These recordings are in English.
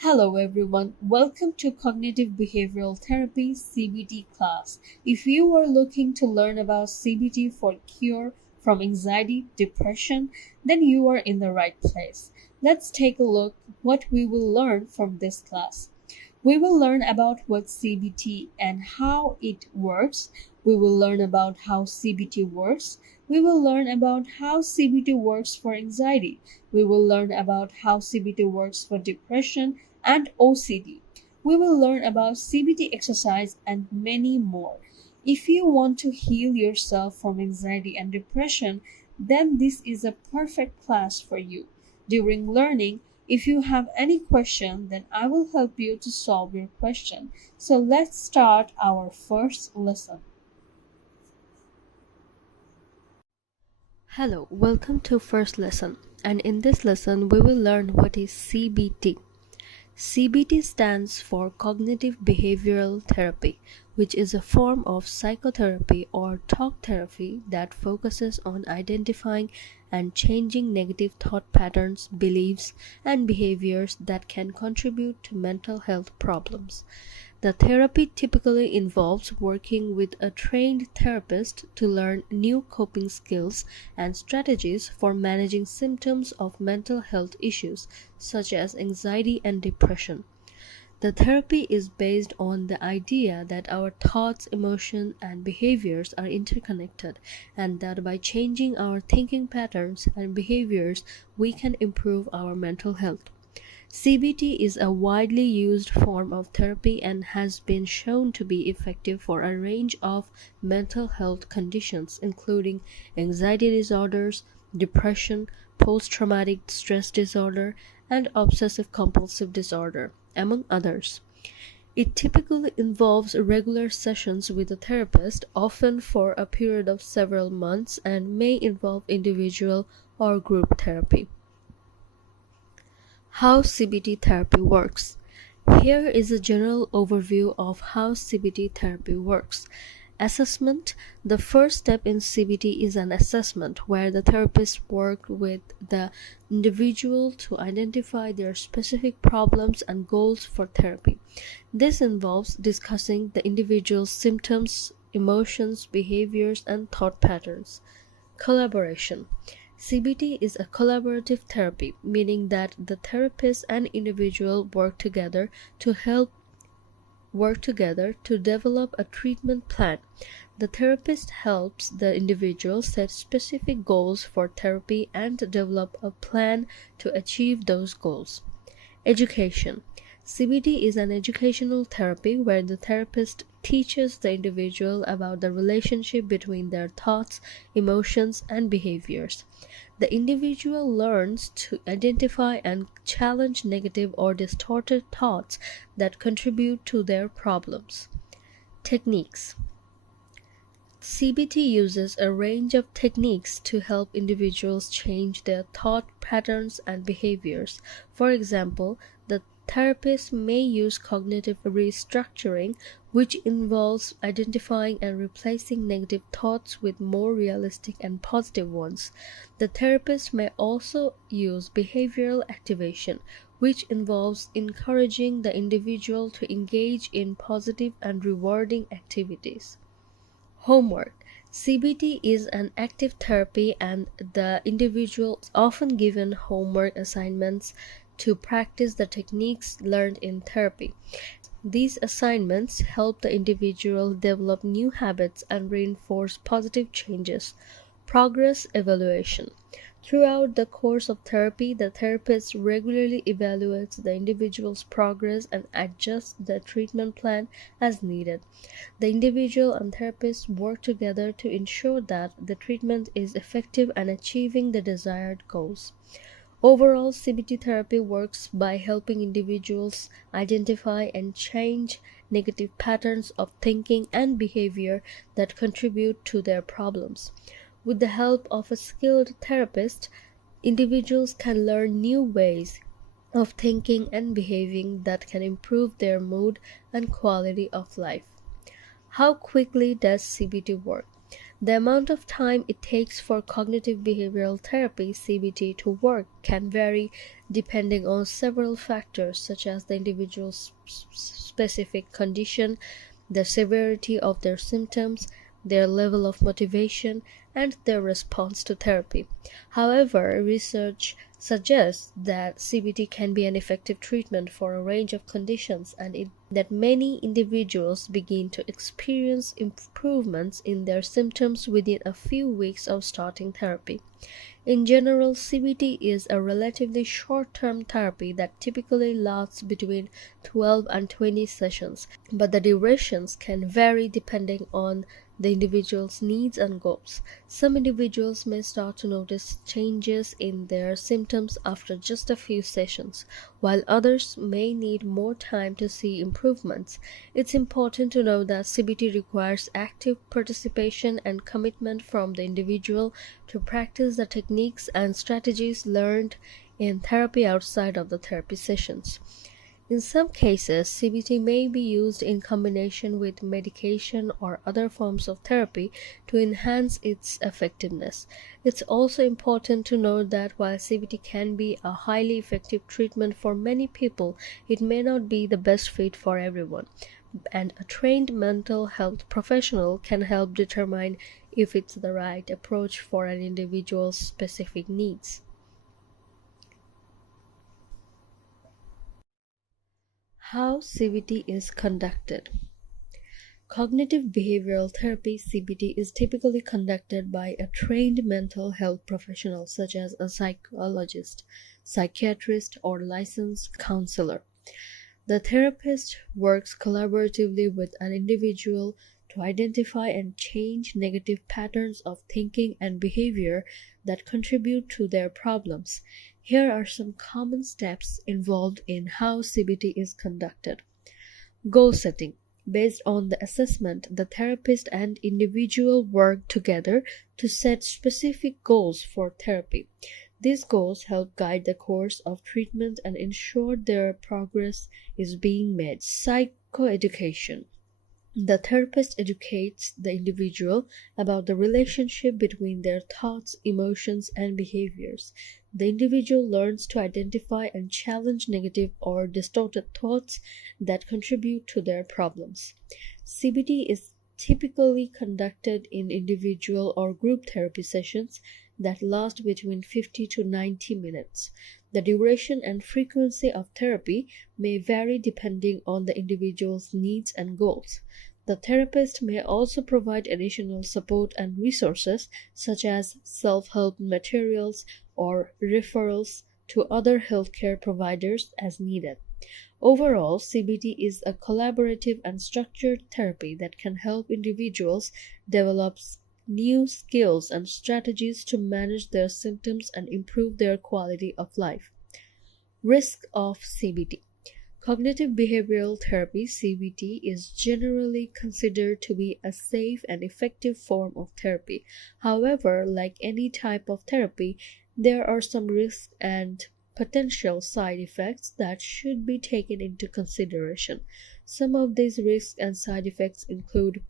Hello everyone, welcome to Cognitive Behavioral Therapy CBT class. If you are looking to learn about CBT for cure from anxiety, depression, then you are in the right place. Let's take a look what we will learn from this class. We will learn about what CBT and how it works. We will learn about how CBT works. We will learn about how CBT works for anxiety. We will learn about how CBT works for depression and OCD. We will learn about CBT exercise and many more. If you want to heal yourself from anxiety and depression, then this is a perfect class for you. During learning, if you have any question, then I will help you to solve your question. So let's start our first lesson. Hello, welcome to first lesson, and in this lesson we will learn what is CBT. CBT stands for Cognitive Behavioral Therapy, which is a form of psychotherapy or talk therapy that focuses on identifying and changing negative thought patterns, beliefs, and behaviors that can contribute to mental health problems. The therapy typically involves working with a trained therapist to learn new coping skills and strategies for managing symptoms of mental health issues such as anxiety and depression. The therapy is based on the idea that our thoughts, emotions, and behaviors are interconnected, and that by changing our thinking patterns and behaviors, we can improve our mental health. CBT is a widely used form of therapy and has been shown to be effective for a range of mental health conditions, including anxiety disorders, depression, post-traumatic stress disorder, and obsessive-compulsive disorder, among others. It typically involves regular sessions with a therapist, often for a period of several months, and may involve individual or group therapy. How CBT therapy works. Here is a general overview of how CBT therapy works. Assessment. The first step in CBT is an assessment where the therapist works with the individual to identify their specific problems and goals for therapy. This involves discussing the individual's symptoms, emotions, behaviors, and thought patterns. Collaboration. CBT is a collaborative therapy, meaning that the therapist and individual work together to develop a treatment plan. The therapist helps the individual set specific goals for therapy and develop a plan to achieve those goals. Education. CBT is an educational therapy where the therapist teaches the individual about the relationship between their thoughts, emotions, and behaviors. The individual learns to identify and challenge negative or distorted thoughts that contribute to their problems. Techniques. CBT uses a range of techniques to help individuals change their thought patterns and behaviors. For example, the therapist may use cognitive restructuring, which involves identifying and replacing negative thoughts with more realistic and positive ones. The therapist may also use behavioral activation, which involves encouraging the individual to engage in positive and rewarding activities. Homework. CBT is an active therapy and the individual is often given homework assignments to practice the techniques learned in therapy. These assignments help the individual develop new habits and reinforce positive changes. Progress evaluation. Throughout the course of therapy, the therapist regularly evaluates the individual's progress and adjusts the treatment plan as needed. The individual and therapist work together to ensure that the treatment is effective and achieving the desired goals. Overall, CBT therapy works by helping individuals identify and change negative patterns of thinking and behavior that contribute to their problems. With the help of a skilled therapist, individuals can learn new ways of thinking and behaving that can improve their mood and quality of life. How quickly does CBT work? The amount of time it takes for cognitive behavioral therapy (CBT) to work can vary depending on several factors such as the individual's specific condition, the severity of their symptoms, their level of motivation, and their response to therapy. However, research suggests that CBT can be an effective treatment for a range of conditions and that many individuals begin to experience improvements in their symptoms within a few weeks of starting therapy. In general, CBT is a relatively short-term therapy that typically lasts between 12 and 20 sessions, but the durations can vary depending on the individual's needs and goals. Some individuals may start to notice changes in their symptoms after just a few sessions, while others may need more time to see improvements. It's important to know that CBT requires active participation and commitment from the individual to practice the techniques and strategies learned in therapy outside of the therapy sessions. In some cases, CBT may be used in combination with medication or other forms of therapy to enhance its effectiveness. It's also important to note that while CBT can be a highly effective treatment for many people, it may not be the best fit for everyone, and a trained mental health professional can help determine if it's the right approach for an individual's specific needs. How CBT is conducted. Cognitive behavioral therapy (CBT) is typically conducted by a trained mental health professional such as a psychologist, psychiatrist, or licensed counselor. The therapist works collaboratively with an individual to identify and change negative patterns of thinking and behavior that contribute to their problems. Here are some common steps involved in how CBT is conducted. Goal setting. Based on the assessment, the therapist and individual work together to set specific goals for therapy. These goals help guide the course of treatment and ensure their progress is being made. Psychoeducation. The therapist educates the individual about the relationship between their thoughts, emotions, and behaviors. The individual learns to identify and challenge negative or distorted thoughts that contribute to their problems. CBT is typically conducted in individual or group therapy sessions that last between 50 to 90 minutes. The duration and frequency of therapy may vary depending on the individual's needs and goals. The therapist may also provide additional support and resources such as self-help materials or referrals to other healthcare providers as needed. Overall, CBT is a collaborative and structured therapy that can help individuals develop new skills and strategies to manage their symptoms and improve their quality of life. Risk of CBT. Cognitive behavioral therapy (CBT) is generally considered to be a safe and effective form of therapy. However, like any type of therapy, there are some risks and potential side effects that should be taken into consideration. Some of these risks and side effects include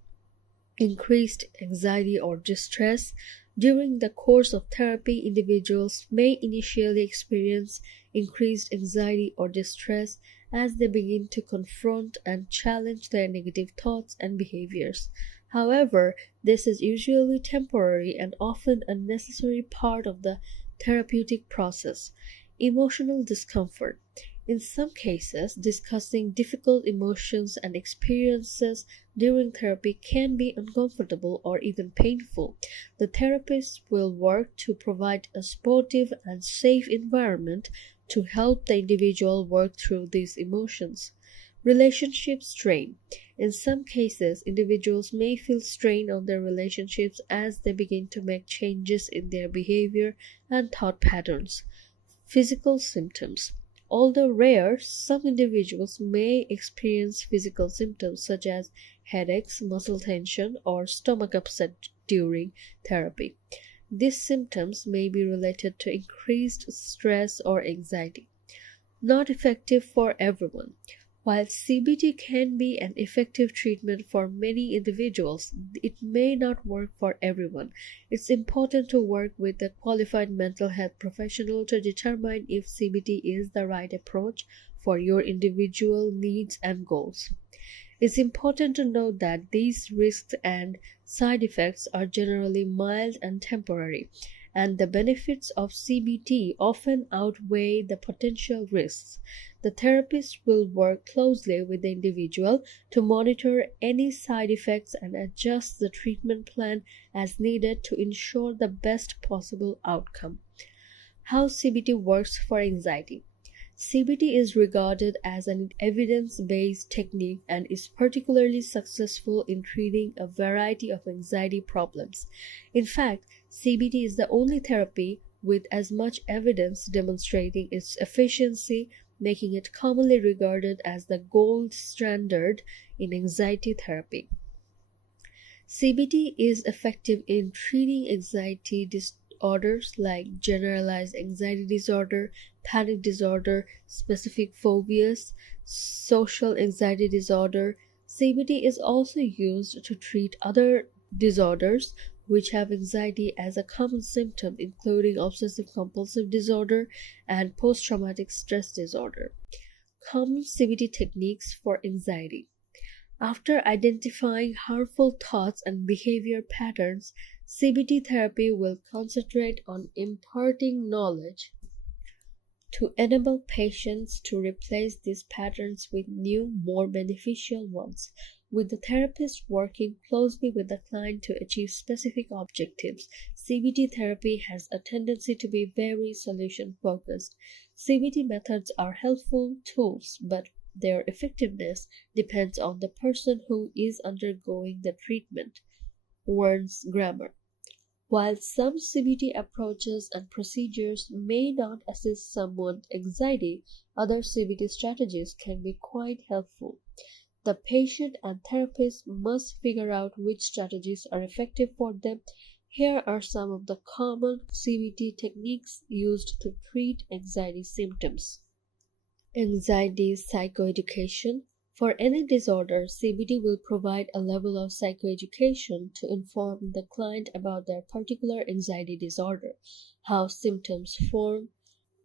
increased anxiety or distress. During the course of therapy, individuals may initially experience increased anxiety or distress as they begin to confront and challenge their negative thoughts and behaviors. However, this is usually temporary and often a necessary part of the therapeutic process. Emotional discomfort. In some cases, discussing difficult emotions and experiences during therapy can be uncomfortable or even painful. The therapist will work to provide a supportive and safe environment to help the individual work through these emotions. Relationship strain. In some cases, individuals may feel strain on their relationships as they begin to make changes in their behavior and thought patterns. Physical symptoms. Although rare, some individuals may experience physical symptoms such as headaches, muscle tension, or stomach upset during therapy. These symptoms may be related to increased stress or anxiety. Not effective for everyone. While CBT can be an effective treatment for many individuals, it may not work for everyone. It's important to work with a qualified mental health professional to determine if CBT is the right approach for your individual needs and goals. It's important to note that these risks and side effects are generally mild and temporary, and the benefits of CBT often outweigh the potential risks. The therapist will work closely with the individual to monitor any side effects and adjust the treatment plan as needed to ensure the best possible outcome. How CBT works for anxiety. CBT is regarded as an evidence based technique and is particularly successful in treating a variety of anxiety problems. In fact, CBT is the only therapy with as much evidence demonstrating its efficiency, making it commonly regarded as the gold standard in anxiety therapy. CBT is effective in treating anxiety disorders like generalized anxiety disorder, panic disorder, specific phobias, social anxiety disorder. CBT is also used to treat other disorders which have anxiety as a common symptom, including obsessive-compulsive disorder and post-traumatic stress disorder. Common CBT techniques for anxiety. After identifying harmful thoughts and behavior patterns, CBT therapy will concentrate on imparting knowledge to enable patients to replace these patterns with new, more beneficial ones, with the therapist working closely with the client to achieve specific objectives. CBT therapy has a tendency to be very solution focused. CBT methods are helpful tools, but their effectiveness depends on the person who is undergoing the treatment. Warren's grammar. While some CBT approaches and procedures may not assist someone's anxiety, other CBT strategies can be quite helpful. The patient and therapist must figure out which strategies are effective for them. Here are some of the common CBT techniques used to treat anxiety symptoms. Anxiety psychoeducation. For any disorder, CBT will provide a level of psychoeducation to inform the client about their particular anxiety disorder, how symptoms form,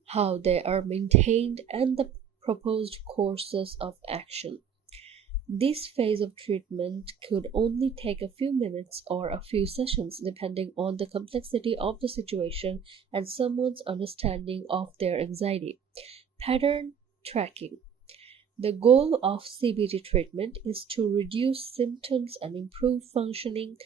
how they are maintained, and the proposed courses of action. This phase of treatment could only take a few minutes or a few sessions depending on the complexity of the situation and someone's understanding of their anxiety. Pattern tracking. The goal of CBT treatment is to reduce symptoms and improve functioning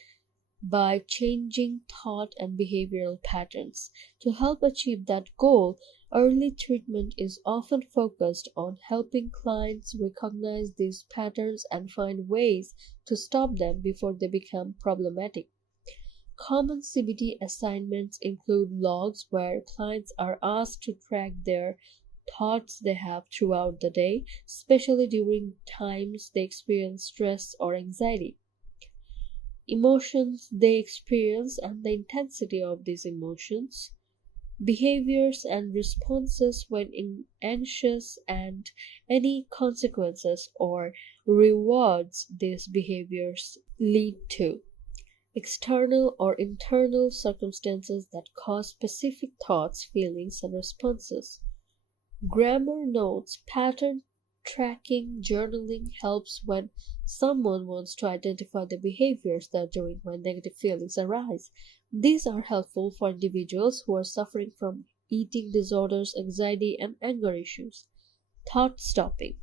by changing thought and behavioral patterns. To help achieve that goal, early treatment is often focused on helping clients recognize these patterns and find ways to stop them before they become problematic. Common CBT assignments include logs where clients are asked to track their thoughts they have throughout the day, especially during times they experience stress or anxiety. Emotions they experience and the intensity of these emotions. Behaviors and responses when anxious and any consequences or rewards these behaviors lead to. External or internal circumstances that cause specific thoughts, feelings, and responses. Grammar notes, pattern tracking, journaling helps when someone wants to identify the behaviors they're doing when negative feelings arise. These are helpful for individuals who are suffering from eating disorders, anxiety, and anger issues. Thought stopping.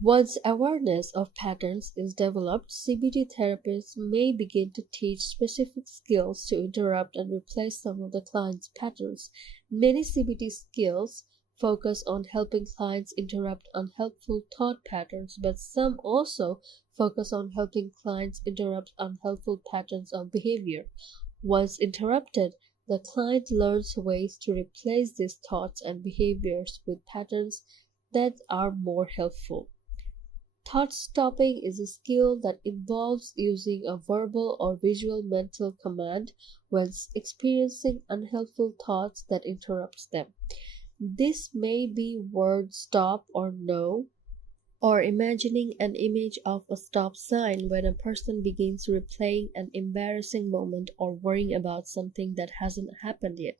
Once awareness of patterns is developed, CBT therapists may begin to teach specific skills to interrupt and replace some of the client's patterns. Many CBT skills focus on helping clients interrupt unhelpful thought patterns, but some also focus on helping clients interrupt unhelpful patterns of behavior. Once interrupted, the client learns ways to replace these thoughts and behaviors with patterns that are more helpful. Thought stopping is a skill that involves using a verbal or visual mental command when experiencing unhelpful thoughts that interrupts them. This may be word stop or no, Or imagining an image of a stop sign when a person begins replaying an embarrassing moment or worrying about something that hasn't happened yet.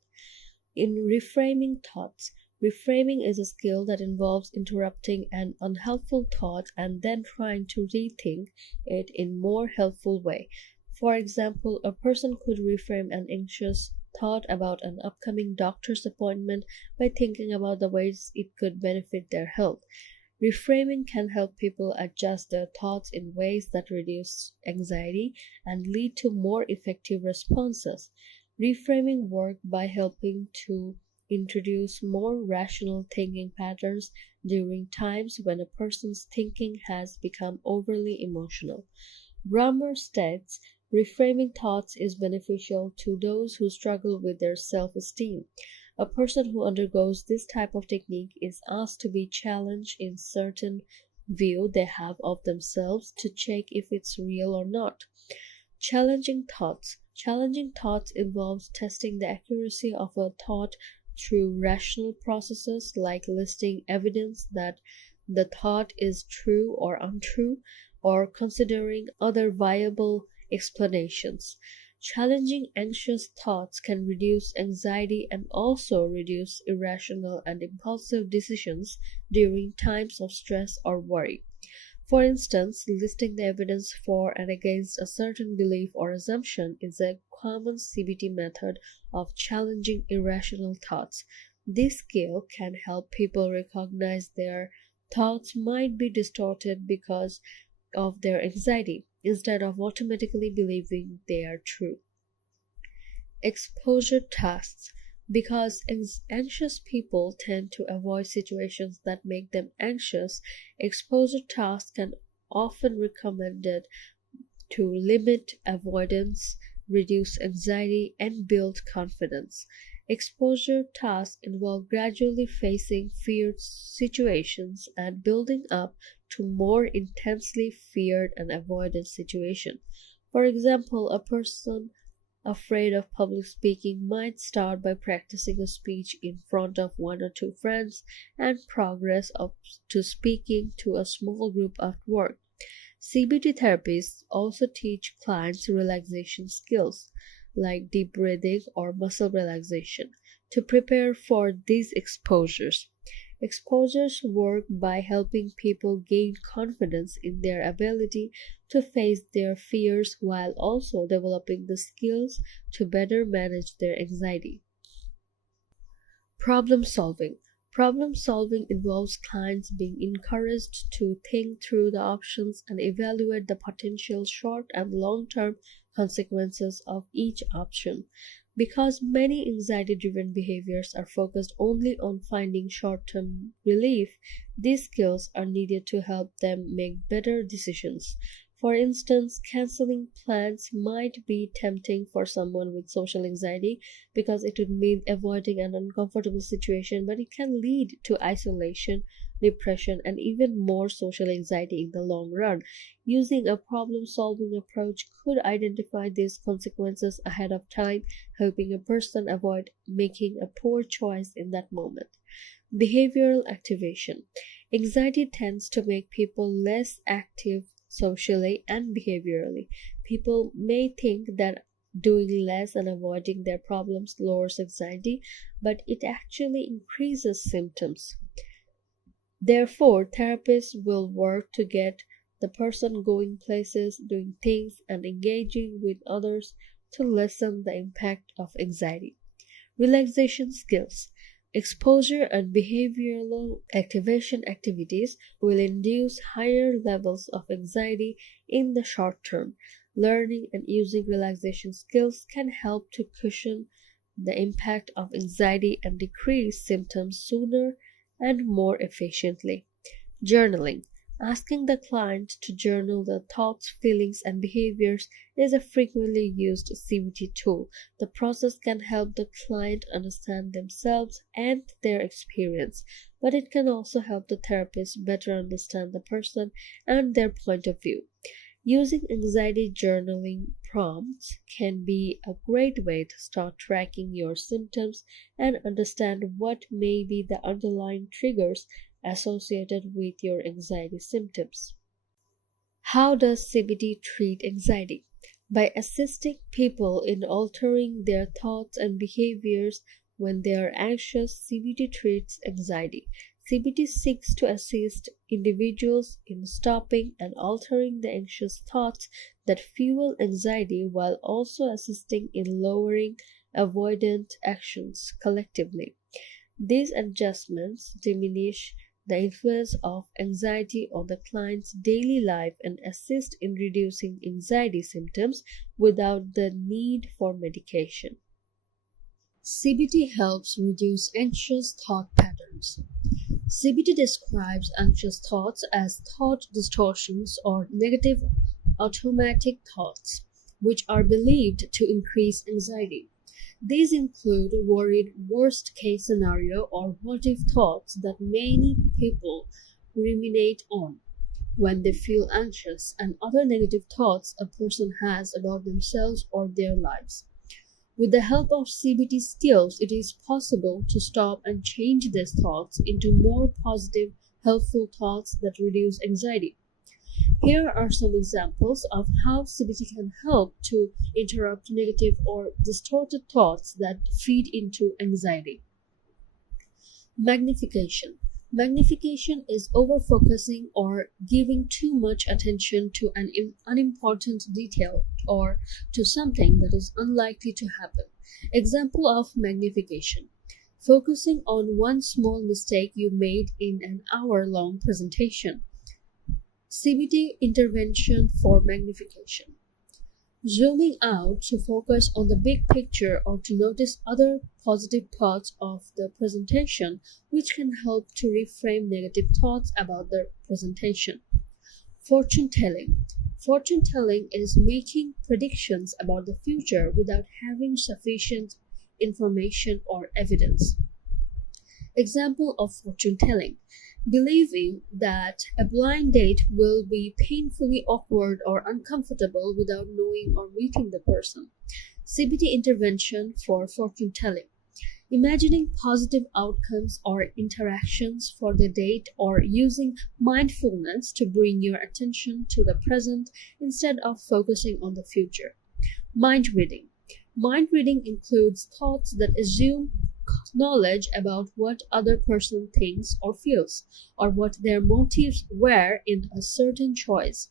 In reframing thoughts, reframing is a skill that involves interrupting an unhelpful thought and then trying to rethink it in more helpful way. For example, a person could reframe an anxious thought about an upcoming doctor's appointment by thinking about the ways it could benefit their health. Reframing can help people adjust their thoughts in ways that reduce anxiety and lead to more effective responses. Reframing work by helping to introduce more rational thinking patterns during times when a person's thinking has become overly emotional. Brammer states reframing thoughts is beneficial to those who struggle with their self esteem. A person who undergoes this type of technique is asked to be challenged in certain view they have of themselves to check if it's real or not. Challenging thoughts. Challenging thoughts involves testing the accuracy of a thought through rational processes like listing evidence that the thought is true or untrue, or considering other viable explanations. Challenging anxious thoughts can reduce anxiety and also reduce irrational and impulsive decisions during times of stress or worry. For instance, listing the evidence for and against a certain belief or assumption is a common CBT method of challenging irrational thoughts. This skill can help people recognize their thoughts might be distorted because of their anxiety instead of automatically believing they are true. Exposure tasks. Because anxious people tend to avoid situations that make them anxious, exposure tasks can often recommended to limit avoidance, reduce anxiety, and build confidence. Exposure tasks involve gradually facing feared situations and building up to more intensely feared and avoided situations. For example, a person afraid of public speaking might start by practicing a speech in front of one or two friends and progress up to speaking to a small group at work. CBT therapists also teach clients relaxation skills like deep breathing or muscle relaxation to prepare for these exposures. Exposures work by helping people gain confidence in their ability to face their fears while also developing the skills to better manage their anxiety. Problem solving. Problem solving involves clients being encouraged to think through the options and evaluate the potential short and long term consequences of each option. Because many anxiety driven behaviors are focused only on finding short term relief, these skills are needed to help them make better decisions. For instance, canceling plans might be tempting for someone with social anxiety because it would mean avoiding an uncomfortable situation, but it can lead to isolation, depression, and even more social anxiety in the long run. Using a problem solving approach could identify these consequences ahead of time, helping a person avoid making a poor choice in that moment. Behavioral activation. Anxiety tends to make people less active socially and behaviorally. People may think that doing less and avoiding their problems lowers anxiety, but it actually increases symptoms. Therefore, therapists will work to get the person going places, doing things, and engaging with others to lessen the impact of anxiety. Relaxation skills. Exposure and behavioral activation activities will induce higher levels of anxiety in the short term. Learning and using relaxation skills can help to cushion the impact of anxiety and decrease symptoms sooner and more efficiently. Journaling. Asking the client to journal their thoughts, feelings, and behaviors is a frequently used CBT tool. The process can help the client understand themselves and their experience, but it can also help the therapist better understand the person and their point of view. Using anxiety journaling prompts can be a great way to start tracking your symptoms and understand what may be the underlying triggers associated with your anxiety symptoms. How does CBT treat anxiety? By assisting people in altering their thoughts and behaviors when they are anxious, CBT treats anxiety. CBT seeks to assist individuals in stopping and altering the anxious thoughts that fuel anxiety while also assisting in lowering avoidant actions collectively. These adjustments diminish the influence of anxiety on the client's daily life and assist in reducing anxiety symptoms without the need for medication. CBT helps reduce anxious thought patterns. CBT describes anxious thoughts as thought distortions or negative automatic thoughts, which are believed to increase anxiety. These include worried worst-case scenario or what-if thoughts that many people ruminate on when they feel anxious, and other negative thoughts a person has about themselves or their lives. With the help of CBT skills, it is possible to stop and change these thoughts into more positive, helpful thoughts that reduce anxiety. Here are some examples of how CBT can help to interrupt negative or distorted thoughts that feed into anxiety. Magnification. Magnification is over-focusing or giving too much attention to an unimportant detail or to something that is unlikely to happen. Example of magnification. Focusing on one small mistake you made in an hour-long presentation. CBT intervention for magnification. Zooming out to focus on the big picture or to notice other positive parts of the presentation, which can help to reframe negative thoughts about the presentation. Fortune telling. Fortune telling is making predictions about the future without having sufficient information or evidence. Example of fortune telling. Believing that a blind date will be painfully awkward or uncomfortable without knowing or meeting the person. CBT intervention for fortune telling. Imagining positive outcomes or interactions for the date or using mindfulness to bring your attention to the present instead of focusing on the future. Mind reading. Mind reading includes thoughts that assume knowledge about what other person thinks or feels, or what their motives were in a certain choice.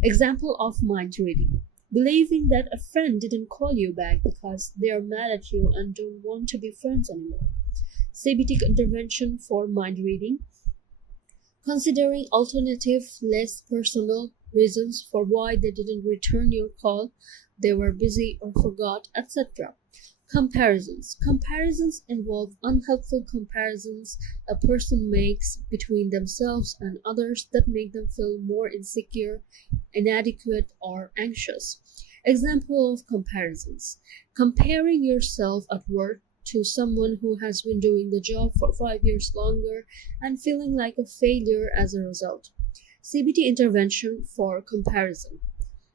Example of mind reading. Believing that a friend didn't call you back because they are mad at you and don't want to be friends anymore. CBT intervention for mind reading. Considering alternative, less personal reasons for why they didn't return your call, they were busy or forgot, etc. Comparisons. Comparisons involve unhelpful comparisons a person makes between themselves and others that make them feel more insecure, inadequate, or anxious. Example of comparisons. Comparing yourself at work to someone who has been doing the job for 5 years longer and feeling like a failure as a result. CBT intervention for comparison.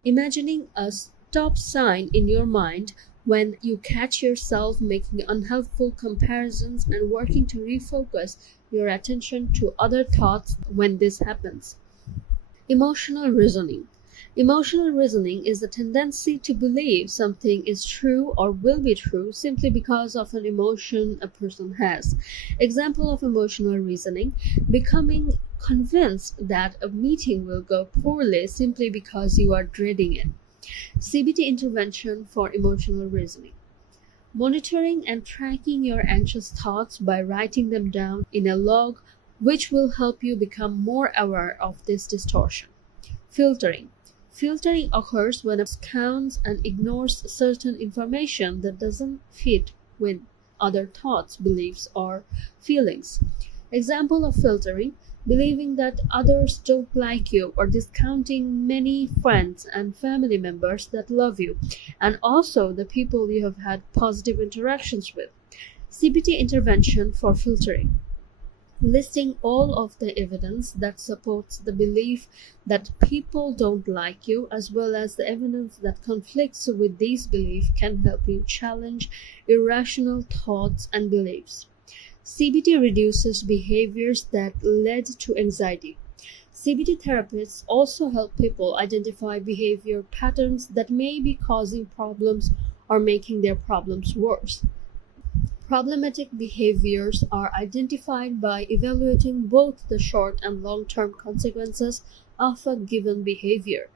Imagining a stop sign in your mind when you catch yourself making unhelpful comparisons and working to refocus your attention to other thoughts when this happens. Emotional reasoning. Emotional reasoning is the tendency to believe something is true or will be true simply because of an emotion a person has. Example of emotional reasoning: becoming convinced that a meeting will go poorly simply because you are dreading it. CBT intervention for emotional reasoning. Monitoring and tracking your anxious thoughts by writing them down in a log, which will help you become more aware of this distortion. Filtering. Filtering occurs when a person discounts and ignores certain information that doesn't fit with other thoughts, beliefs, or feelings. Example of filtering: believing that others don't like you or discounting many friends and family members that love you, and also the people you have had positive interactions with. CBT intervention for filtering. Listing all of the evidence that supports the belief that people don't like you, as well as the evidence that conflicts with these beliefs, can help you challenge irrational thoughts and beliefs. CBT reduces behaviors that led to anxiety. CBT therapists also help people identify behavior patterns that may be causing problems or making their problems worse. Problematic behaviors are identified by evaluating both the short and long-term consequences of a given behavior.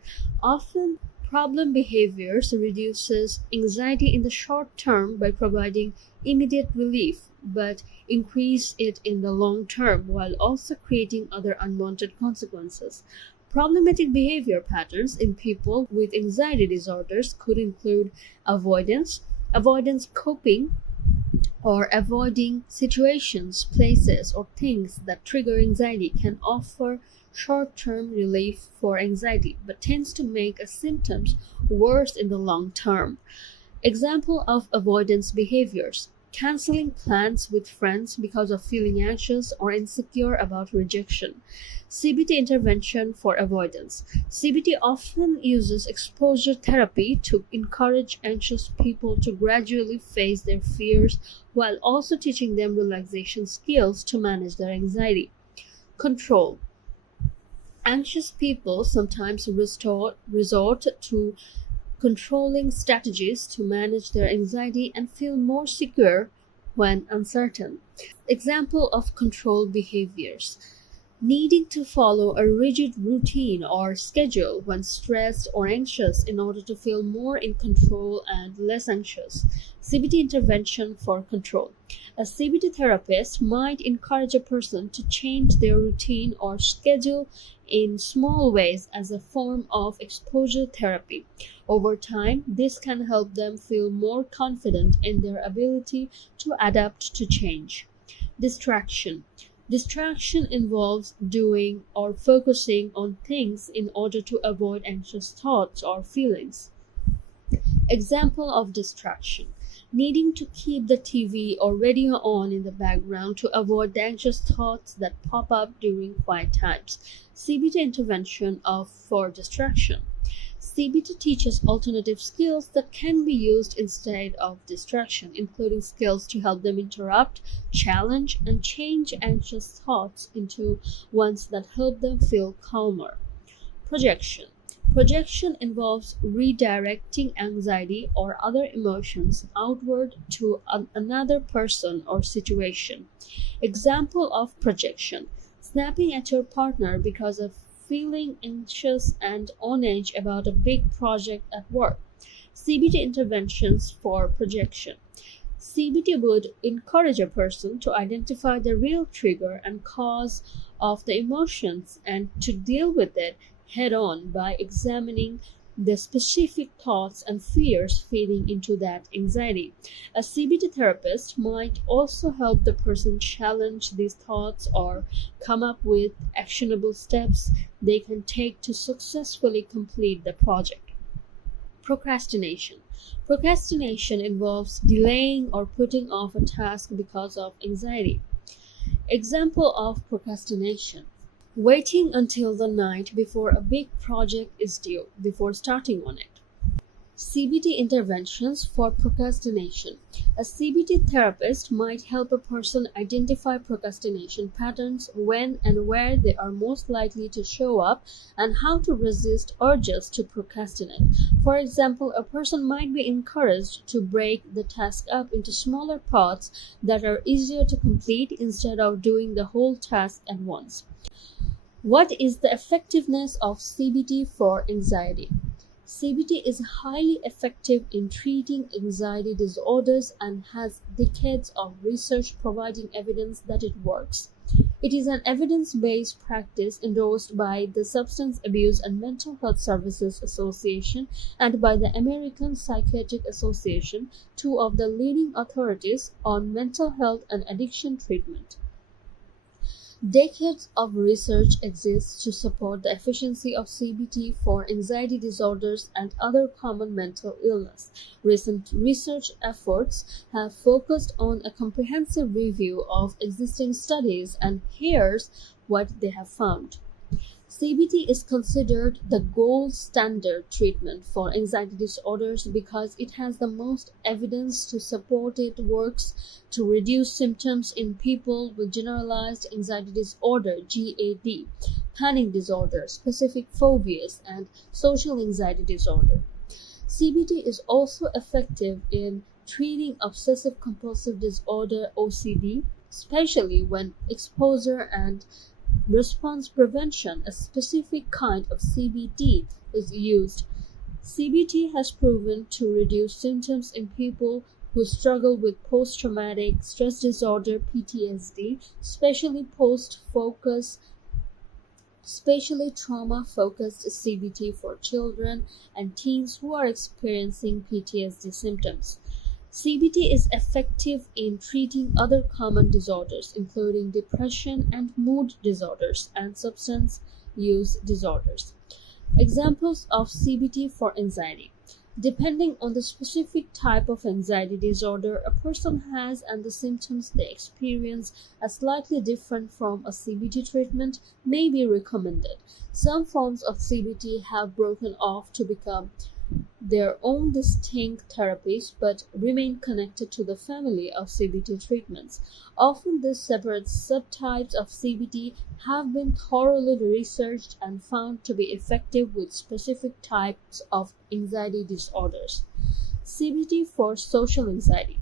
Often, problem behaviors reduces anxiety in the short term by providing immediate relief, but increase it in the long term while also creating other unwanted consequences. Problematic behavior patterns in people with anxiety disorders could include avoidance coping, or avoiding situations, places, or things that trigger anxiety can offer short-term relief for anxiety, but tends to make symptoms worse in the long term. Example of avoidance behaviors: canceling plans with friends because of feeling anxious or insecure about rejection. CBT intervention for avoidance. CBT often uses exposure therapy to encourage anxious people to gradually face their fears while also teaching them relaxation skills to manage their anxiety. Control. Anxious people sometimes resort to controlling strategies to manage their anxiety and feel more secure when uncertain. Example of control behaviors: needing to follow a rigid routine or schedule when stressed or anxious in order to feel more in control and less anxious. CBT intervention for control. A CBT therapist might encourage a person to change their routine or schedule in small ways as a form of exposure therapy. Over time, this can help them feel more confident in their ability to adapt to change. Distraction. Distraction involves doing or focusing on things in order to avoid anxious thoughts or feelings. Example of distraction: needing to keep the TV or radio on in the background to avoid the anxious thoughts that pop up during quiet times. CBT intervention for distraction. CBT teaches alternative skills that can be used instead of distraction, including skills to help them interrupt, challenge, and change anxious thoughts into ones that help them feel calmer. Projection. Projection involves redirecting anxiety or other emotions outward to another person or situation. Example of projection: snapping at your partner because of feeling anxious and on edge about a big project at work. CBT interventions for projection. CBT would encourage a person to identify the real trigger and cause of the emotions and to deal with it head on by examining the specific thoughts and fears feeding into that anxiety. A CBT therapist might also help the person challenge these thoughts or come up with actionable steps they can take to successfully complete the project. Procrastination. Procrastination involves delaying or putting off a task because of anxiety. Example of procrastination: waiting until the night before a big project is due before starting on it. CBT interventions for procrastination. A CBT therapist might help a person identify procrastination patterns, when and where they are most likely to show up, and how to resist urges to procrastinate. For example, a person might be encouraged to break the task up into smaller parts that are easier to complete instead of doing the whole task at once. What is the effectiveness of CBT for anxiety? CBT is highly effective in treating anxiety disorders and has decades of research providing evidence that it works. It is an evidence-based practice endorsed by the Substance Abuse and Mental Health Services Association and by the American Psychiatric Association, two of the leading authorities on mental health and addiction treatment. Decades of research exists to support the efficacy of CBT for anxiety disorders and other common mental illness. Recent research efforts have focused on a comprehensive review of existing studies, and here's what they have found. CBT is considered the gold standard treatment for anxiety disorders because it has the most evidence to support it works to reduce symptoms in people with generalized anxiety disorder (GAD), panic disorder, specific phobias, and social anxiety disorder. CBT is also effective in treating obsessive-compulsive disorder (OCD), especially when exposure and response prevention, a specific kind of CBT, is used. CBT has proven to reduce symptoms in people who struggle with post-traumatic stress disorder (PTSD), especially trauma-focused CBT for children and teens who are experiencing PTSD symptoms. CBT is effective in treating other common disorders, including depression and mood disorders and substance use disorders. Examples of CBT for anxiety. Depending on the specific type of anxiety disorder a person has and the symptoms they experience, a slightly different from a CBT treatment may be recommended. Some forms of CBT have broken off to become their own distinct therapies but remain connected to the family of CBT treatments. Often these separate subtypes of CBT have been thoroughly researched and found to be effective with specific types of anxiety disorders. CBT for social anxiety.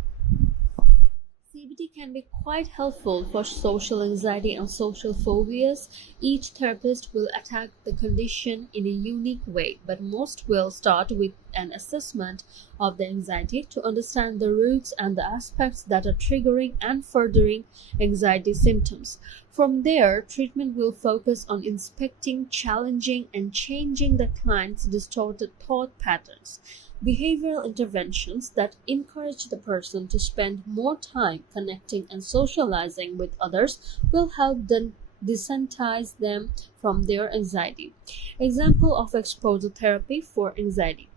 CBT can be quite helpful for social anxiety and social phobias. Each therapist will attack the condition in a unique way, but most will start with an assessment of the anxiety to understand the roots and the aspects that are triggering and furthering anxiety symptoms. From there, treatment will focus on inspecting, challenging, and changing the client's distorted thought patterns. Behavioral interventions that encourage the person to spend more time connecting and socializing with others will help them desensitize them from their anxiety. Example of exposure therapy for anxiety.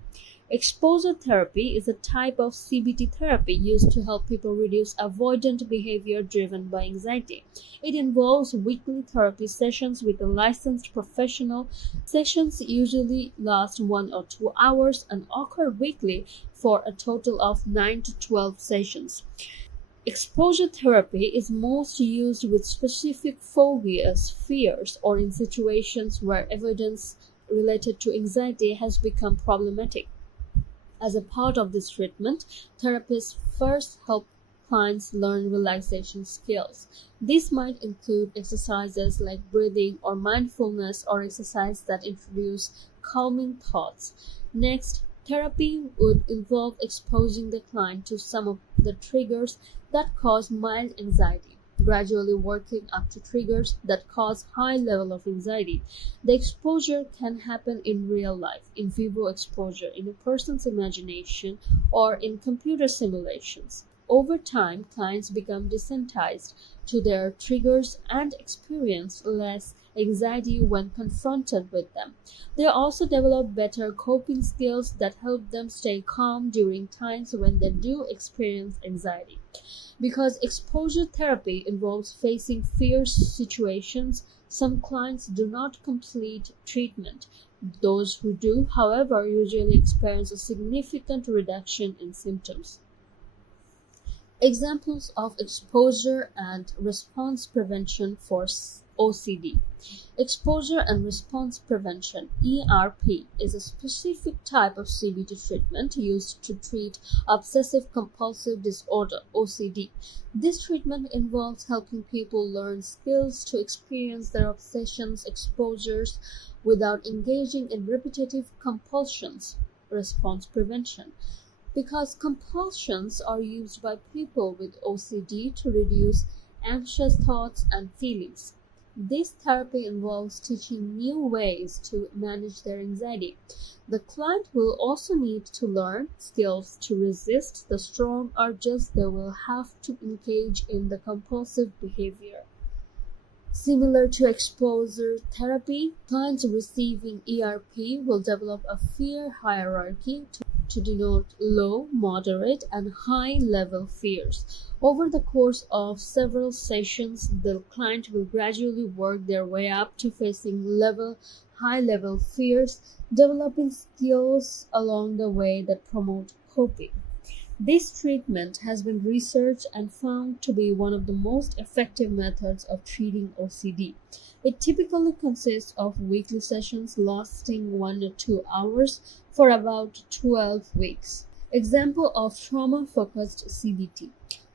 Exposure therapy is a type of CBT therapy used to help people reduce avoidant behavior driven by anxiety. It involves weekly therapy sessions with a licensed professional. Sessions usually last 1 or 2 hours and occur weekly for a total of 9 to 12 sessions. Exposure therapy is most used with specific phobias, fears, or in situations where evidence related to anxiety has become problematic. As a part of this treatment, therapists first help clients learn relaxation skills. This might include exercises like breathing or mindfulness or exercises that introduce calming thoughts. Next, therapy would involve exposing the client to some of the triggers that cause mild anxiety, gradually working up to triggers that cause high level of anxiety. The exposure can happen in real life, in vivo exposure, in a person's imagination, or in computer simulations. Over time, clients become desensitized to their triggers and experience less anxiety when confronted with them. They also develop better coping skills that help them stay calm during times when they do experience anxiety. Because exposure therapy involves facing fierce situations, some clients do not complete treatment. Those who do, however, usually experience a significant reduction in symptoms. Examples of exposure and response prevention for OCD. Exposure and response prevention (ERP) is a specific type of CBT treatment used to treat obsessive-compulsive disorder (OCD). This treatment involves helping people learn skills to experience their obsessions exposures without engaging in repetitive compulsions. Response prevention. Because compulsions are used by people with OCD to reduce anxious thoughts and feelings. This therapy involves teaching new ways to manage their anxiety. The client will also need to learn skills to resist the strong urges they will have to engage in the compulsive behavior. Similar to exposure therapy, clients receiving ERP will develop a fear hierarchy to denote low, moderate, and high level fears. Over the course of several sessions, the client will gradually work their way up to facing high level fears, developing skills along the way that promote coping. This treatment has been researched and found to be one of the most effective methods of treating OCD. It typically consists of weekly sessions lasting 1 to 2 hours for about 12 weeks. Example of trauma-focused CBT.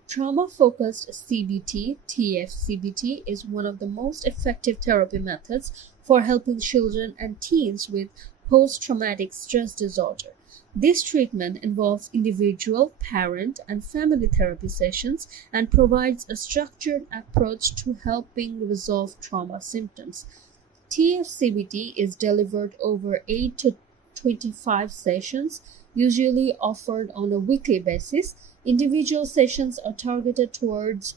Trauma-focused CBT, TFCBT, is one of the most effective therapy methods for helping children and teens with post-traumatic stress disorder. This treatment involves individual, parent, and family therapy sessions and provides a structured approach to helping resolve trauma symptoms. TFCBT is delivered over 8 to 25 sessions, usually offered on a weekly basis. Individual sessions are targeted towards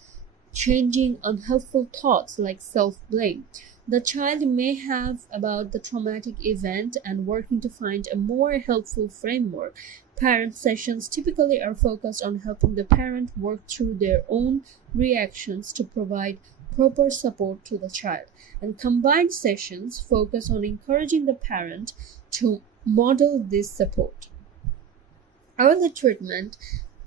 changing unhelpful thoughts like self-blame the child may have about the traumatic event and working to find a more helpful framework. Parent sessions typically are focused on helping the parent work through their own reactions to provide proper support to the child, and combined sessions focus on encouraging the parent to model this support. Early treatment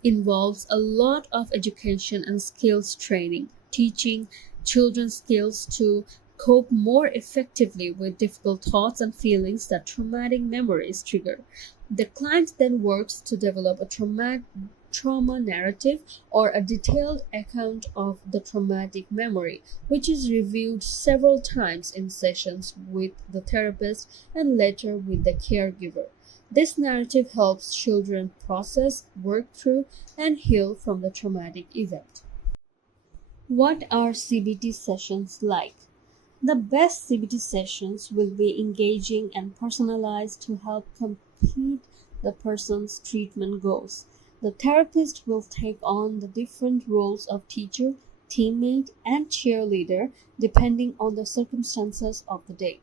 involves a lot of education and skills training, teaching children skills to cope more effectively with difficult thoughts and feelings that traumatic memories trigger. The client then works to develop a trauma narrative or a detailed account of the traumatic memory, which is reviewed several times in sessions with the therapist and later with the caregiver. This narrative helps children process, work through, and heal from the traumatic event. What are CBT sessions like? The best CBT sessions will be engaging and personalized to help complete the person's treatment goals. The therapist will take on the different roles of teacher, teammate, and cheerleader depending on the circumstances of the day.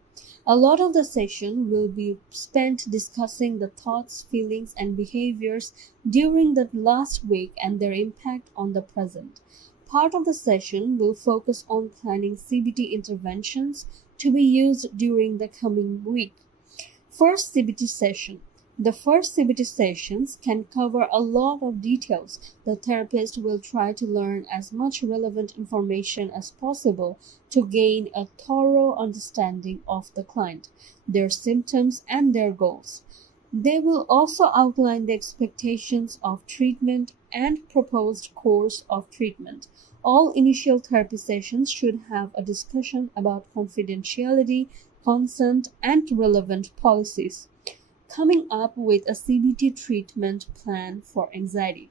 A lot of the session will be spent discussing the thoughts, feelings, and behaviors during the last week and their impact on the present. Part of the session will focus on planning CBT interventions to be used during the coming week. First CBT session. The first CBT sessions can cover a lot of details. The therapist will try to learn as much relevant information as possible to gain a thorough understanding of the client, their symptoms, and their goals. They will also outline the expectations of treatment and proposed course of treatment. All initial therapy sessions should have a discussion about confidentiality, consent, and relevant policies. Coming up with a CBT treatment plan for anxiety.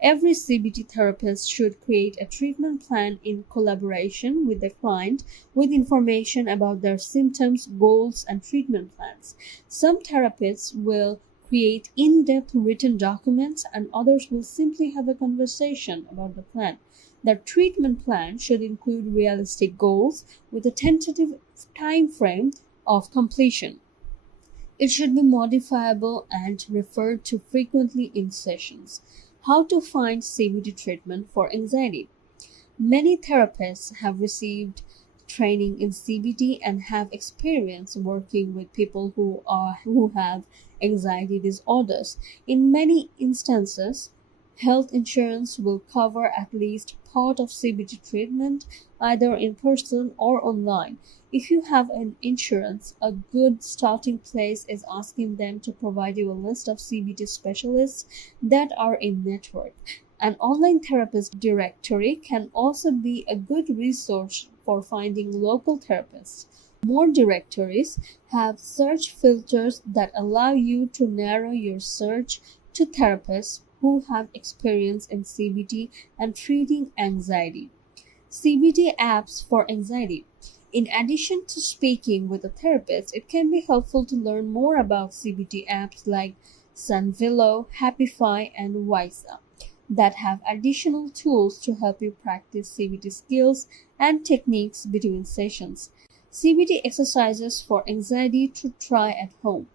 Every CBT therapist should create a treatment plan in collaboration with the client with information about their symptoms, goals, and treatment plans. Some therapists will create in-depth written documents and others will simply have a conversation about the plan. The treatment plan should include realistic goals with a tentative time frame of completion. It should be modifiable and referred to frequently in sessions. How to find CBT treatment for anxiety. Many therapists have received training in CBT and have experience working with people who have anxiety disorders. In many instances, health insurance will cover at least part of CBT treatment, either in person or online. If you have an insurance, a good starting place is asking them to provide you a list of CBT specialists that are in network. An online therapist directory can also be a good resource for finding local therapists. More directories have search filters that allow you to narrow your search to therapists who have experience in CBT and treating anxiety. CBT apps for anxiety. In addition to speaking with a therapist, it can be helpful to learn more about CBT apps like Sunvillo, Happify, and Wisa that have additional tools to help you practice CBT skills and techniques between sessions. CBT exercises for anxiety to try at home.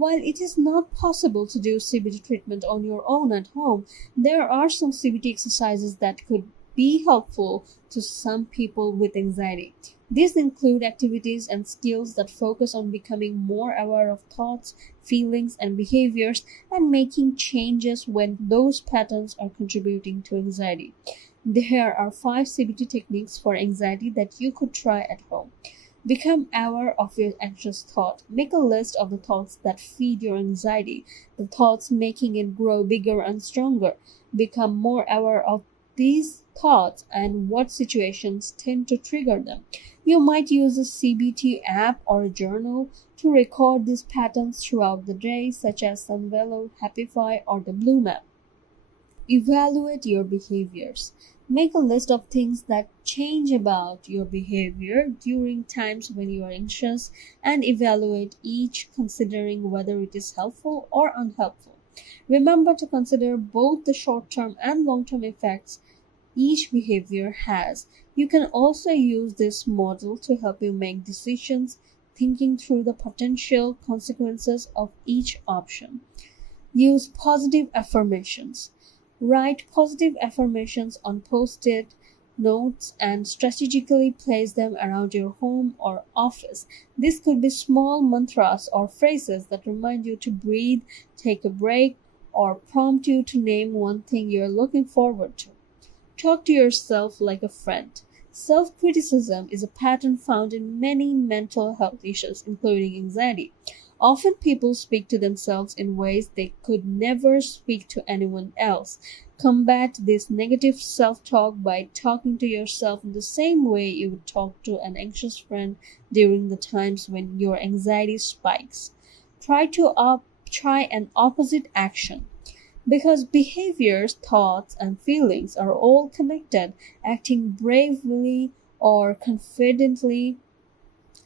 While it is not possible to do CBT treatment on your own at home, there are some CBT exercises that could be helpful to some people with anxiety. These include activities and skills that focus on becoming more aware of thoughts, feelings, and behaviors and making changes when those patterns are contributing to anxiety. There are 5 CBT techniques for anxiety that you could try at home. Become aware of your anxious thought. Make a list of the thoughts that feed your anxiety, the thoughts making it grow bigger and stronger. Become more aware of these thoughts and what situations tend to trigger them. You might use a CBT app or a journal to record these patterns throughout the day, such as Sunvelo, Happify, or the Blue Map. Evaluate your behaviors. Make a list of things that change about your behavior during times when you are anxious and evaluate each, considering whether it is helpful or unhelpful. Remember to consider both the short-term and long-term effects each behavior has. You can also use this model to help you make decisions, thinking through the potential consequences of each option. Use positive affirmations. Write positive affirmations on post-it notes and strategically place them around your home or office. This could be small mantras or phrases that remind you to breathe, take a break, or prompt you to name one thing you're looking forward to. Talk to yourself like a friend. Self-criticism is a pattern found in many mental health issues, including anxiety. Often people speak to themselves in ways they could never speak to anyone else. Combat this negative self-talk by talking to yourself in the same way you would talk to an anxious friend during the times when your anxiety spikes. Try an opposite action. Because behaviors, thoughts, and feelings are all connected, acting bravely or confidently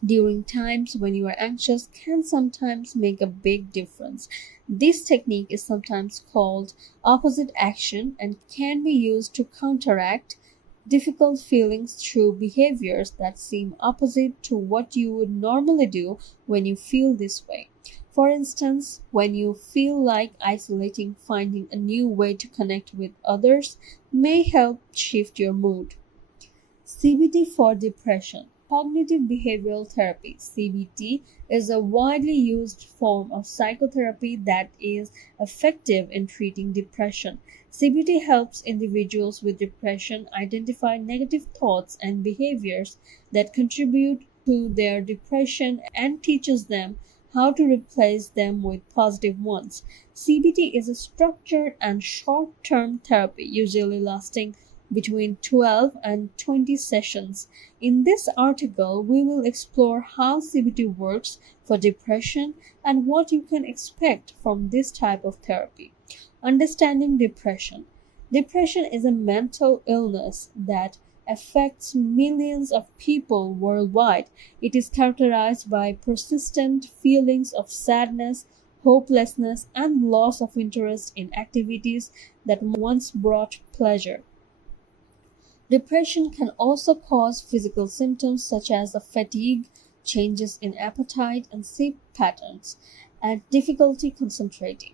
during times when you are anxious can sometimes make a big difference. This technique is sometimes called opposite action and can be used to counteract difficult feelings through behaviors that seem opposite to what you would normally do when you feel this way. For instance, when you feel like isolating, finding a new way to connect with others may help shift your mood. CBT for depression. Cognitive behavioral therapy (CBT) is a widely used form of psychotherapy that is effective in treating depression. CBT helps individuals with depression identify negative thoughts and behaviors that contribute to their depression and teaches them how to replace them with positive ones. CBT is a structured and short-term therapy, usually lasting between 12 and 20 sessions. In this article, we will explore how CBT works for depression and what you can expect from this type of therapy. Understanding depression. Depression is a mental illness that affects millions of people worldwide. It is characterized by persistent feelings of sadness, hopelessness, and loss of interest in activities that once brought pleasure. Depression can also cause physical symptoms such as fatigue, changes in appetite and sleep patterns, and difficulty concentrating.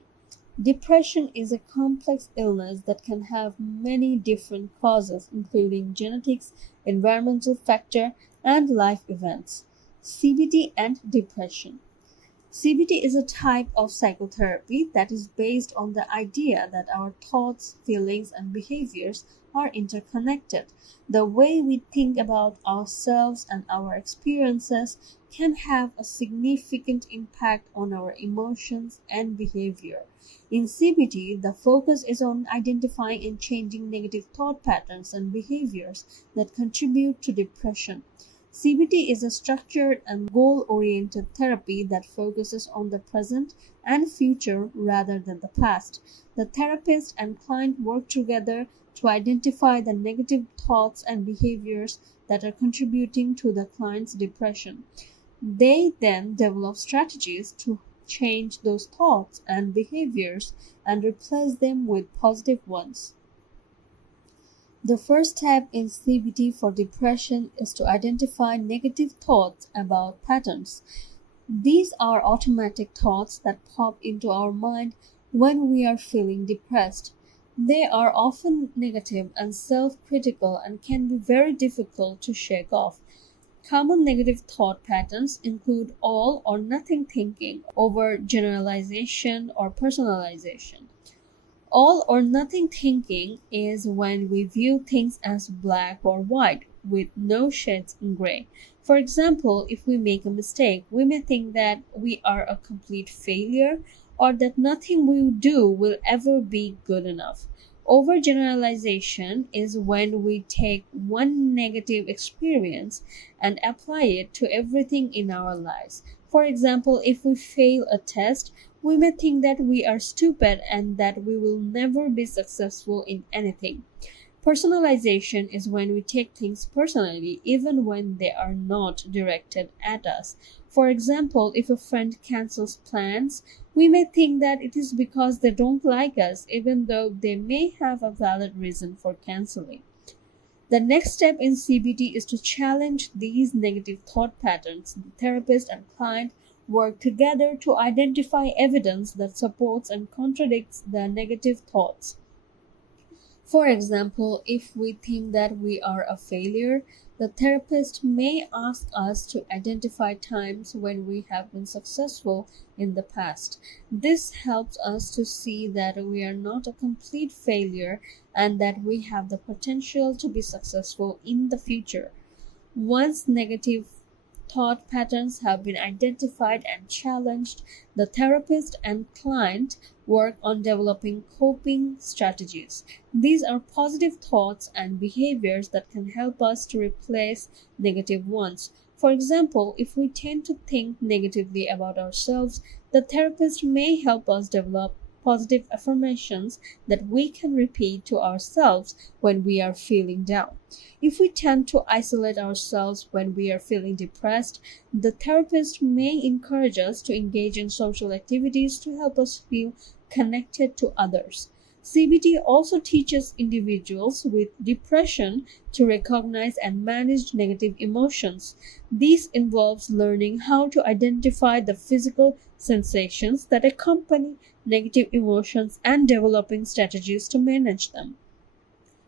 Depression is a complex illness that can have many different causes, including genetics, environmental factor, and life events. CBT and depression. CBT is a type of psychotherapy that is based on the idea that our thoughts, feelings, and behaviors are interconnected. The way we think about ourselves and our experiences can have a significant impact on our emotions and behavior. In CBT, the focus is on identifying and changing negative thought patterns and behaviors that contribute to depression. CBT is a structured and goal-oriented therapy that focuses on the present and future rather than the past. The therapist and client work together to identify the negative thoughts and behaviors that are contributing to the client's depression. They then develop strategies to change those thoughts and behaviors and replace them with positive ones. The first step in CBT for depression is to identify negative thoughts about patterns. These are automatic thoughts that pop into our mind when we are feeling depressed. They are often negative and self critical and can be very difficult to shake off. Common negative thought patterns include all or nothing thinking, overgeneralization, or personalization. All or nothing thinking is when we view things as black or white with no shades in gray. For example, if we make a mistake, we may think that we are a complete failure or that nothing we do will ever be good enough. Overgeneralization is when we take one negative experience and apply it to everything in our lives. For example, if we fail a test, we may think that we are stupid and that we will never be successful in anything. Personalization is when we take things personally, even when they are not directed at us. For example, if a friend cancels plans, we may think that it is because they don't like us, even though they may have a valid reason for canceling. The next step in CBT is to challenge these negative thought patterns. The therapist and client work together to identify evidence that supports and contradicts the negative thoughts. For example, if we think that we are a failure, the therapist may ask us to identify times when we have been successful in the past. This helps us to see that we are not a complete failure and that we have the potential to be successful in the future. Once negative thought patterns have been identified and challenged, the therapist and client work on developing coping strategies. These are positive thoughts and behaviors that can help us to replace negative ones. For example, if we tend to think negatively about ourselves, the therapist may help us develop positive affirmations that we can repeat to ourselves when we are feeling down. If we tend to isolate ourselves when we are feeling depressed, the therapist may encourage us to engage in social activities to help us feel connected to others. CBT also teaches individuals with depression to recognize and manage negative emotions. This involves learning how to identify the physical sensations that accompany negative emotions and developing strategies to manage them.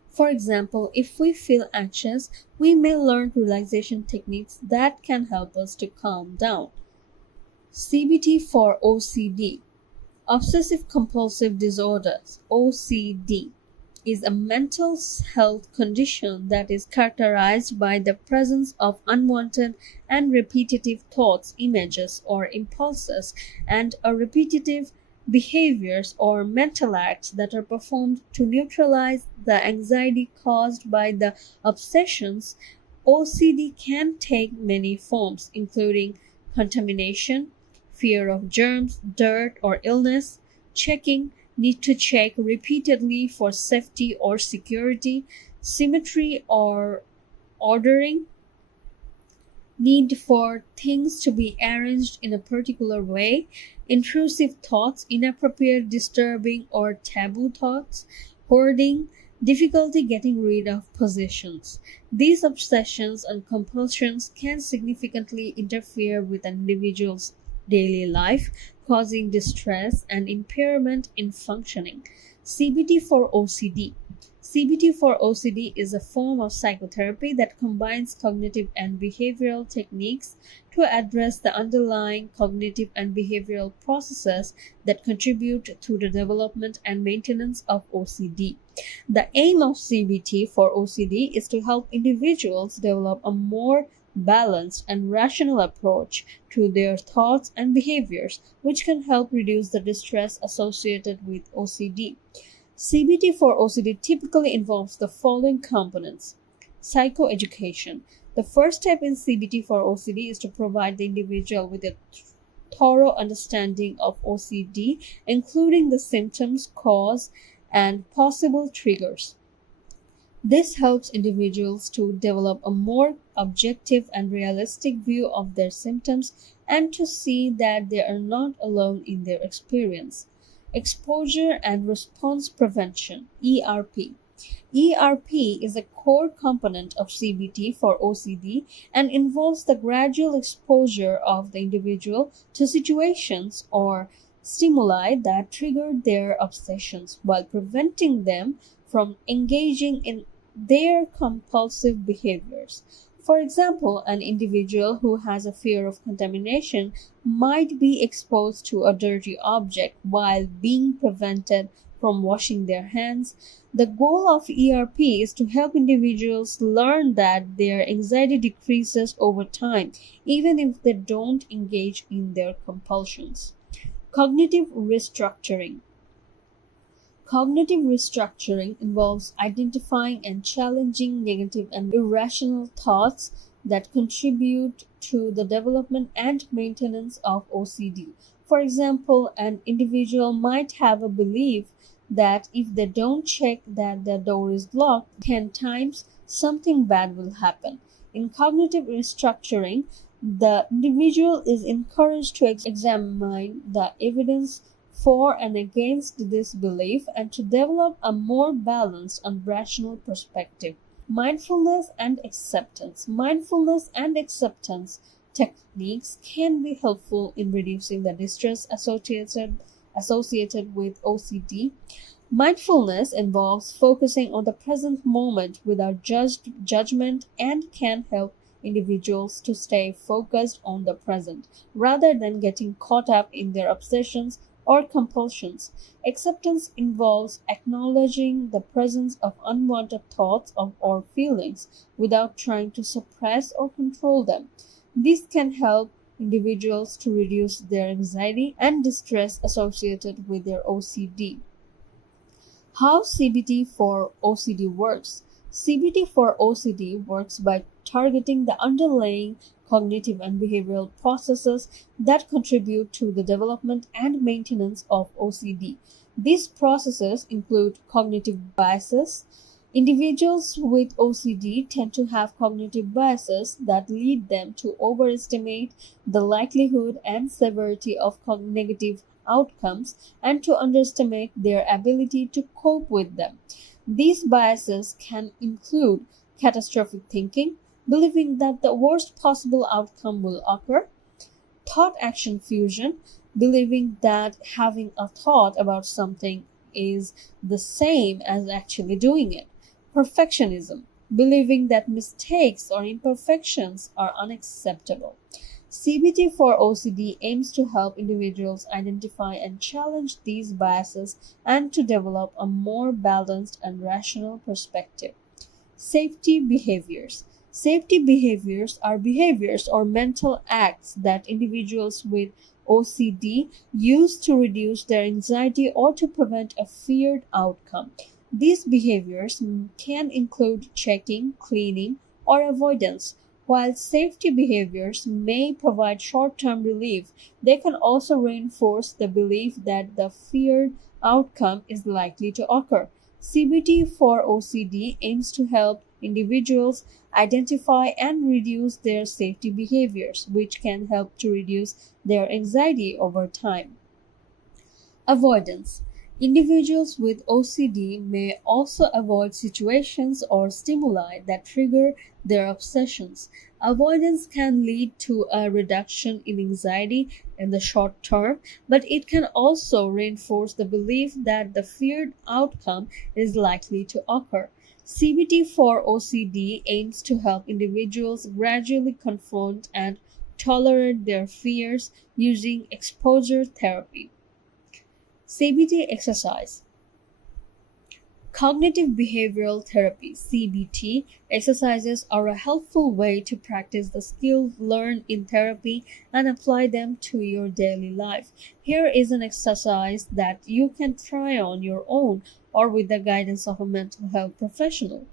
For example, if we feel anxious, we may learn relaxation techniques that can help us to calm down. CBT for OCD, obsessive compulsive disorders, OCD, is a mental health condition that is characterized by the presence of unwanted and repetitive thoughts, images, or impulses, and a repetitive behaviors or mental acts that are performed to neutralize the anxiety caused by the obsessions. OCD can take many forms, including contamination, fear of germs, dirt, or illness, checking, need to check repeatedly for safety or security, symmetry or ordering, need for things to be arranged in a particular way, intrusive thoughts, inappropriate, disturbing, or taboo thoughts, hoarding, difficulty getting rid of possessions. These obsessions and compulsions can significantly interfere with an individual's daily life, causing distress and impairment in functioning. CBT for OCD. CBT for OCD is a form of psychotherapy that combines cognitive and behavioral techniques to address the underlying cognitive and behavioral processes that contribute to the development and maintenance of OCD. The aim of CBT for OCD is to help individuals develop a more balanced and rational approach to their thoughts and behaviors, which can help reduce the distress associated with OCD. CBT for OCD typically involves the following components. Psychoeducation. The first step in CBT for OCD is to provide the individual with a thorough understanding of OCD, including the symptoms, cause, and possible triggers. This helps individuals to develop a more objective and realistic view of their symptoms and to see that they are not alone in their experience. Exposure and response prevention, ERP. ERP is a core component of CBT for OCD and involves the gradual exposure of the individual to situations or stimuli that trigger their obsessions while preventing them from engaging in their compulsive behaviors. For example, an individual who has a fear of contamination might be exposed to a dirty object while being prevented from washing their hands. The goal of ERP is to help individuals learn that their anxiety decreases over time, even if they don't engage in their compulsions. Cognitive restructuring. Cognitive restructuring involves identifying and challenging negative and irrational thoughts that contribute to the development and maintenance of OCD. For example, an individual might have a belief that if they don't check that their door is locked 10 times, something bad will happen. In cognitive restructuring, the individual is encouraged to examine the evidence for and against this belief and to develop a more balanced and rational perspective. Mindfulness and acceptance. Mindfulness and acceptance techniques can be helpful in reducing the distress associated with OCD. Mindfulness involves focusing on the present moment without judgment and can help individuals to stay focused on the present rather than getting caught up in their obsessions or compulsions. Acceptance involves acknowledging the presence of unwanted thoughts or feelings without trying to suppress or control them. This can help individuals to reduce their anxiety and distress associated with their OCD. How CBT for OCD works. CBT for OCD works by targeting the underlying cognitive and behavioral processes that contribute to the development and maintenance of OCD. These processes include cognitive biases. Individuals with OCD tend to have cognitive biases that lead them to overestimate the likelihood and severity of negative outcomes and to underestimate their ability to cope with them. These biases can include catastrophic thinking, believing that the worst possible outcome will occur; thought action fusion, believing that having a thought about something is the same as actually doing it; perfectionism, believing that mistakes or imperfections are unacceptable. CBT for OCD aims to help individuals identify and challenge these biases and to develop a more balanced and rational perspective. Safety behaviors. Safety behaviors are behaviors or mental acts that individuals with OCD use to reduce their anxiety or to prevent a feared outcome. These behaviors can include checking, cleaning, or avoidance. While safety behaviors may provide short-term relief, they can also reinforce the belief that the feared outcome is likely to occur. CBT for OCD aims to help individuals identify and reduce their safety behaviors, which can help to reduce their anxiety over time. Avoidance. Individuals with OCD may also avoid situations or stimuli that trigger their obsessions. Avoidance can lead to a reduction in anxiety in the short term, but it can also reinforce the belief that the feared outcome is likely to occur. CBT for OCD aims to help individuals gradually confront and tolerate their fears using exposure therapy. CBT exercise. Cognitive behavioral therapy (CBT) exercises are a helpful way to practice the skills learned in therapy and apply them to your daily life. Here is an exercise that you can try on your own or with the guidance of a mental health professional.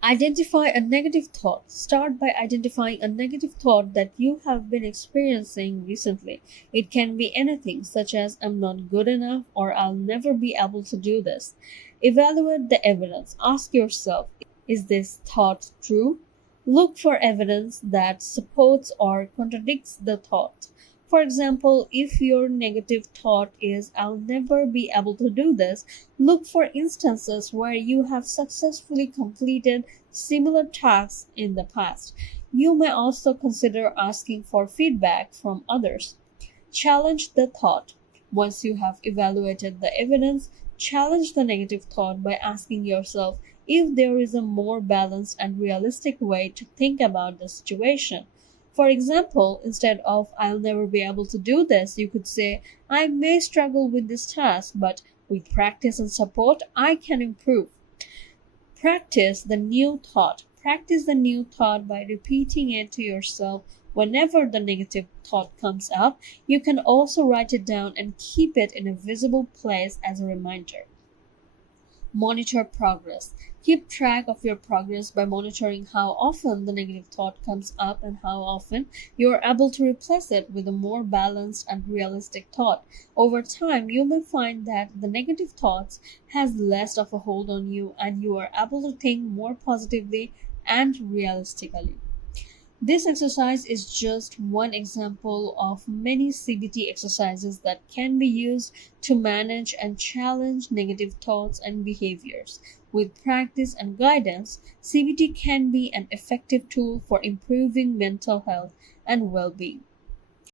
Identify a negative thought. Start by identifying a negative thought that you have been experiencing recently. It can be anything, such as I'm not good enough or I'll never be able to do this. Evaluate the evidence. Ask yourself, is this thought true? Look for evidence that supports or contradicts the thought. For example, if your negative thought is, I'll never be able to do this, look for instances where you have successfully completed similar tasks in the past. You may also consider asking for feedback from others. Challenge the thought. Once you have evaluated the evidence, challenge the negative thought by asking yourself if there is a more balanced and realistic way to think about the situation. For example, instead of I'll never be able to do this, you could say I may struggle with this task, but with practice and support, I can improve. Practice the new thought. Practice the new thought by repeating it to yourself whenever the negative thought comes up. You can also write it down and keep it in a visible place as a reminder. Monitor progress. Keep track of your progress by monitoring how often the negative thought comes up and how often you are able to replace it with a more balanced and realistic thought. Over time, you may find that the negative thoughts has less of a hold on you and you are able to think more positively and realistically. This exercise is just one example of many CBT exercises that can be used to manage and challenge negative thoughts and behaviors. With practice and guidance, CBT can be an effective tool for improving mental health and well being.